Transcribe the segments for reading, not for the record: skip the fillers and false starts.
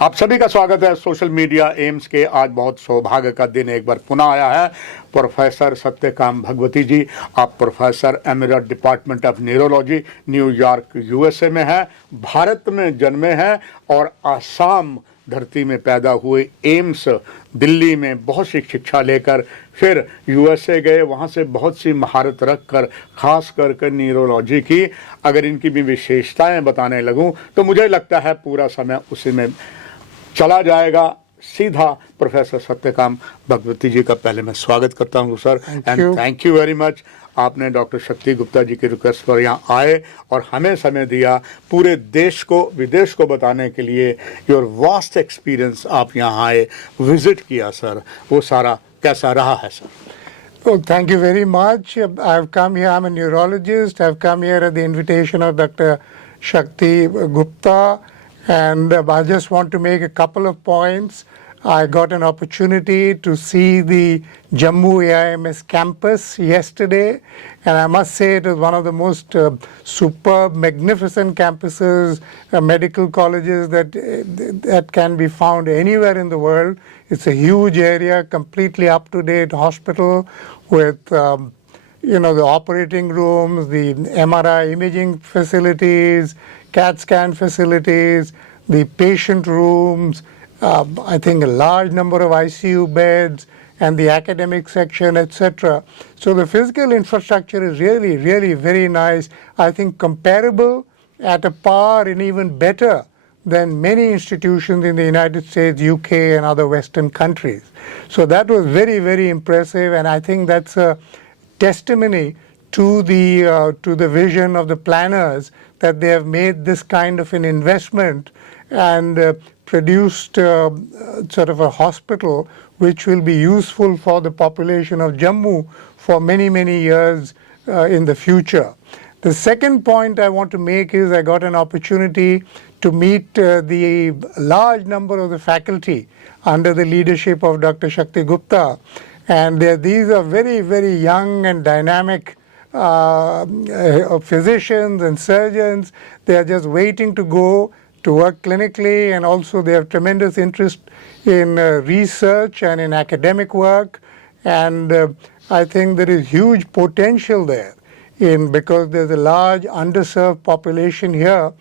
आप सभी का स्वागत है सोशल मीडिया एम्स के। आज बहुत सौभाग्य का दिन एक बार पुनः आया है। प्रोफेसर सत्यकाम भगवती जी, आप professor emeritus department of neurology, New York USA में है, भारत में जन्मे हैं और आसाम धरती में पैदा हुए। एम्स दिल्ली में बहुत सी शिक्षा लेकर फिर यूएसए गए, वहाँ से बहुत सी महारत रख कर खास कर न्यूरोलॉजी की अगर इनकी भी विशेषताएं बताने लगूं तो मुझे लगता है पूरा समय उसी में चला जाएगा। सीधा प्रोफेसर सत्यकाम भगवती जी का पहले मैं स्वागत करता हूं sir, and thank you very much. आपने डॉक्टर शक्ति गुप्ता जी की रिक्वेस्ट पर यहाँ आए और हमें समय दिया पूरे देश को विदेश को बताने के लिए। योर वास्ट एक्सपीरियंस, आप यहाँ आए, विजिट किया सर, वो सारा कैसा रहा है sir? Well, thank you very much. I've come here, I'm a neurologist. I've come here at the invitation of Dr. Shakti Gupta, and I just want to make a couple of points. I got an opportunity to see the Jammu AIIMS campus yesterday, and I must say it is one of the most superb, magnificent campuses, medical colleges that can be found anywhere in the world. It's a huge area, completely up-to-date hospital with the operating rooms, the MRI imaging facilities, CAT scan facilities, the patient rooms, I think a large number of ICU beds, and the academic section, etc. So the physical infrastructure is really, really very nice. I think comparable, at a par, and even better than many institutions in the United States, UK, and other Western countries. So that was very, very impressive, and I think that's a testimony to the vision of the planners that they have made this kind of an investment and produced sort of a hospital which will be useful for the population of Jammu for many, many years in the future. The second point I want to make is I got an opportunity to meet the large number of the faculty under the leadership of Dr. Shakti Gupta, and these are very, very young and dynamic physicians and surgeons. They are just waiting to go to work clinically, and also they have tremendous interest in research and in academic work, and I think there is huge potential there because there's a large underserved population here,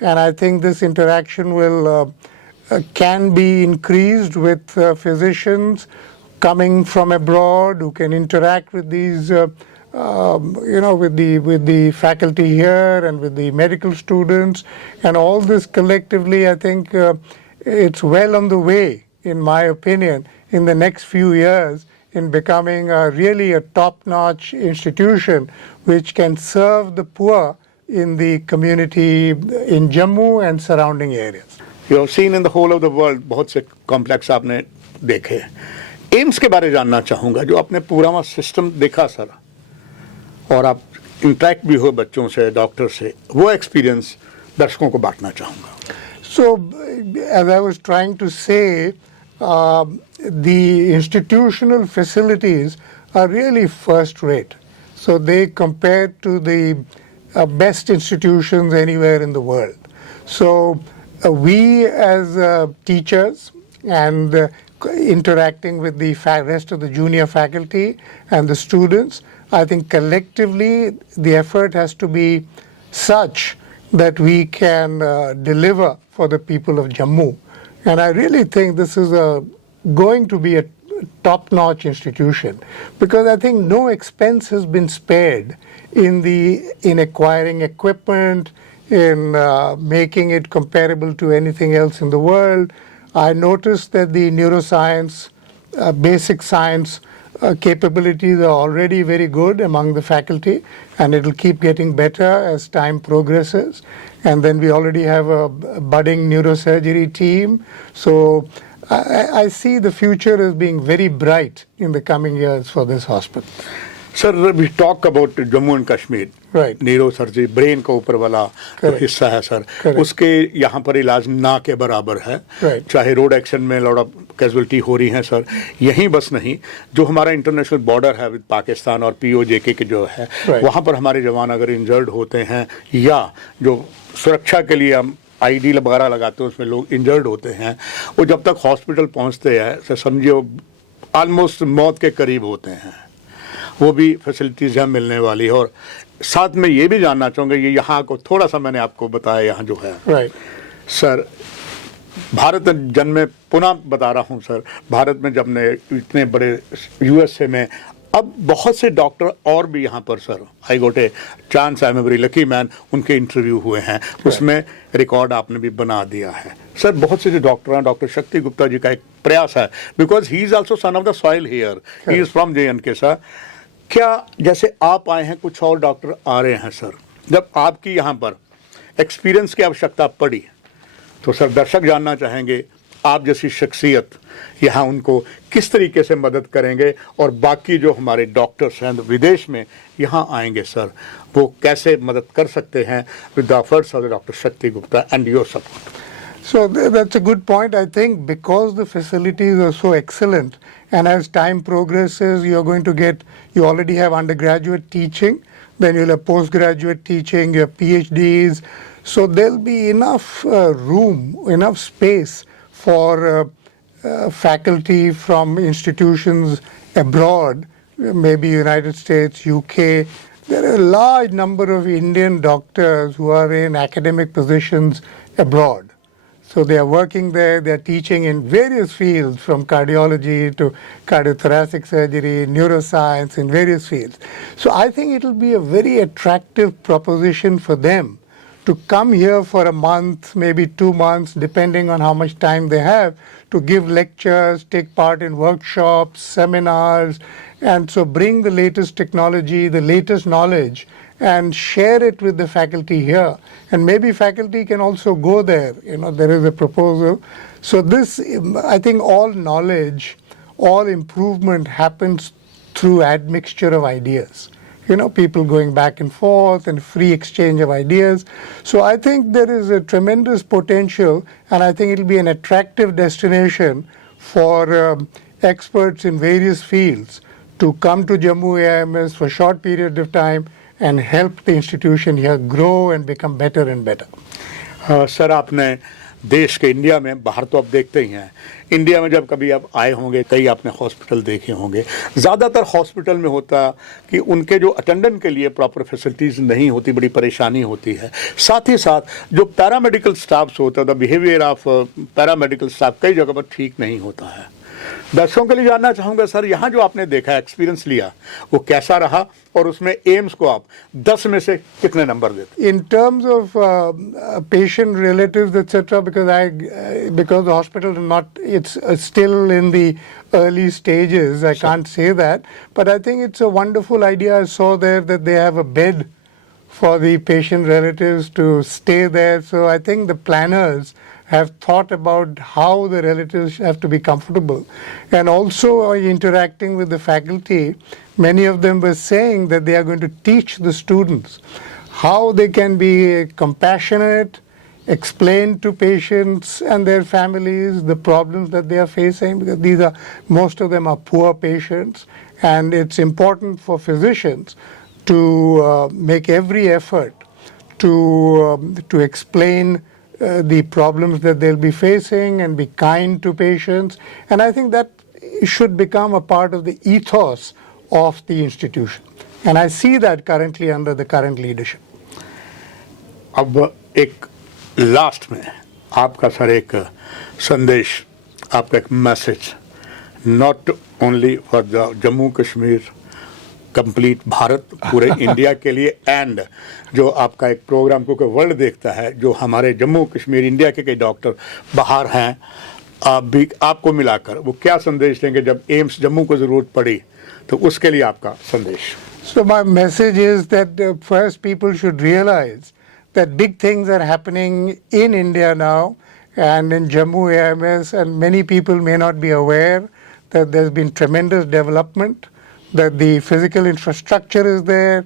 and I think this interaction will can be increased with physicians coming from abroad who can interact with these with the faculty here and with the medical students, and all this collectively, I think it's well on the way, in my opinion, in the next few years in becoming really a top-notch institution which can serve the poor in the community in Jammu and surrounding areas. You have seen in the whole of the world, बहुत से complex आपने देखे। AIIMS के बारे जानना चाहूँगा, जो आपने पूरा सिस्टम देखा सर, और आप इंटरेक्ट भी हो बच्चों से, डॉक्टर से, वो एक्सपीरियंस दर्शकों को बांटना चाहूँगा। So, as I was trying to say, the institutional facilities are really first rate. So they compare to the best institutions anywhere in the world. So we as teachers and interacting with the rest of the junior faculty and the students, I think collectively the effort has to be such that we can deliver for the people of Jammu. And I really think this is going to be a top-notch institution, because I think no expense has been spared in acquiring equipment, in making it comparable to anything else in the world. I noticed that the neuroscience, basic science capabilities are already very good among the faculty, and it will keep getting better as time progresses. And then we already have a budding neurosurgery team. So I see the future as being very bright in the coming years for this hospital. Sir, we talk about Jammu and Kashmir. Right. Neurosurgery, brain का ऊपर वाला हिस्सा है sir, उसके यहाँ पर इलाज ना के बराबर है। Right. चाहे रोड एक्शन में लॉट ऑफ कैजुअलिटी हो रही है सर, यहीं बस नहीं, जो हमारा इंटरनेशनल बॉर्डर है विद पाकिस्तान और POJK के जो है, वहाँ पर हमारे जवान अगर इंजर्ड होते हैं या जो सुरक्षा के लिए हम आईडी वगैरह लगाते हैं उसमें लोग इंजर्ड होते हैं, वो जब तक हॉस्पिटल पहुंचते हैं तो समझिए ऑलमोस्ट मौत के करीब होते हैं। वो भी फैसिलिटीज़ यहाँ मिलने वाली है। और साथ में ये भी जानना चाहूँगा, ये यहाँ को थोड़ा सा मैंने आपको बताया यहाँ जो है Right. सर, भारत जन्मे, पुनः बता रहा हूँ सर, भारत में जब ने इतने बड़े यूएसए में अब बहुत से डॉक्टर और भी यहाँ पर sir, I got a chance, I am very lucky man, उनके इंटरव्यू हुए हैं, उसमें रिकॉर्ड आपने भी बना दिया है सर। बहुत से जो डॉक्टर हैं, डॉक्टर शक्ति गुप्ता जी का एक प्रयास है, because he is also son of the soil here, he is from JNK sir. क्या जैसे आप आए हैं, कुछ और डॉक्टर आ रहे हैं सर, जब आपकी यहाँ पर एक्सपीरियंस की आवश्यकता पड़ी तो सर दर्शक जानना चाहेंगे आप जैसी शख्सियत यहाँ उनको किस तरीके से मदद करेंगे, और बाकी जो हमारे डॉक्टर्स हैं विदेश में यहाँ आएंगे सर, वो कैसे मदद कर सकते हैं with the efforts of doctor Shakti Gupta and your support. So that's a good point. I think because the facilities are so excellent, and as time progresses, you're going to get, you already have undergraduate teaching, then you'll have postgraduate teaching, you have PhDs. So there'll be enough room, enough space for faculty from institutions abroad, maybe United States, UK. There are a large number of Indian doctors who are in academic positions abroad. So they are working there, they are teaching in various fields, from cardiology to cardiothoracic surgery, neuroscience, in various fields. So I think it will be a very attractive proposition for them to come here for a month, maybe 2 months, depending on how much time they have, to give lectures, take part in workshops, seminars, and so bring the latest technology, the latest knowledge, and share it with the faculty here. And maybe faculty can also go there. You know, there is a proposal. So this, I think all knowledge, all improvement happens through admixture of ideas. You know, people going back and forth and free exchange of ideas. So I think there is a tremendous potential, and I think it will be an attractive destination for experts in various fields to come to Jammu AIIMS for a short period of time and help the institution here grow and become better and better. Sir, आपने देश के India में, बाहर तो आप देखते ही हैं, India में जब कभी आप आए होंगे, कई आपने हॉस्पिटल देखे होंगे, ज़्यादातर हॉस्पिटल में होता कि उनके जो अटेंडेंट के लिए प्रॉपर फैसिलिटीज़ नहीं होती, बड़ी परेशानी होती है। साथ ही साथ जो पैरामेडिकल स्टाफ्स होता है, the behaviour of paramedical staff कई जगह पर ठीक नहीं होता है। दर्शकों के लिए जानना चाहूँगा सर, यहाँ जो आपने देखा, एक्सपीरियंस लिया, वो कैसा रहा, और उसमें एम्स को आप 10 में से कितने नंबर देते? In terms of patient relatives, etc., because the hospital is not, it's still in the early stages, I can't say that, but I think it's a wonderful idea. I saw there that they have a bed for the patient relatives to stay there. So I think the planners have thought about how the relatives have to be comfortable. And also interacting with the faculty, many of them were saying that they are going to teach the students how they can be compassionate, explain to patients and their families the problems that they are facing, because most of them are poor patients, and it's important for physicians to make every effort to explain the problems that they'll be facing and be kind to patients. And I think that should become a part of the ethos of the institution. And I see that currently under the current leadership. अब एक last में आपका sir एक संदेश, आपका एक message, not only for the Jammu Kashmir, complete Bharat, पूरे India के लिए, एंड जो आपका एक प्रोग्राम को वर्ल्ड देखता है, जो हमारे जम्मू कश्मीर, इंडिया के कई डॉक्टर बाहर हैं, आप भी, आपको मिलाकर वो क्या संदेश देंगे जब एम्स जम्मू को ज़रूरत पड़ी, तो उसके लिए आपका संदेश? So my message is that first people should realize that big things are happening in India now and in Jammu AIIMS, and many people may not be aware that there's been tremendous development, that the physical infrastructure is there,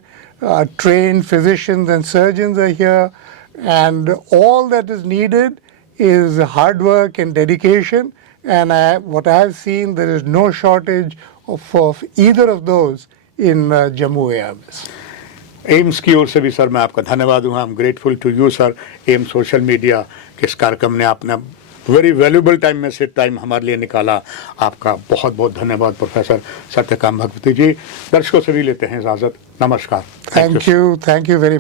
trained physicians and surgeons are here, and all that is needed is hard work and dedication. And what I have seen, there is no shortage of either of those in Jammu AIIMS. AIIMS की ओर से भी sir मैं आपका धन्यवाद हूँ। I am grateful to you sir. AIIMS social media के इस कार्यक्रम ने आपने वेरी वैल्यूबल टाइम में से टाइम हमारे लिए निकाला। आपका बहुत बहुत धन्यवाद प्रोफेसर सत्यकाम भगवती जी। दर्शकों से भी लेते हैं इजाज़त। नमस्कार। Thank you very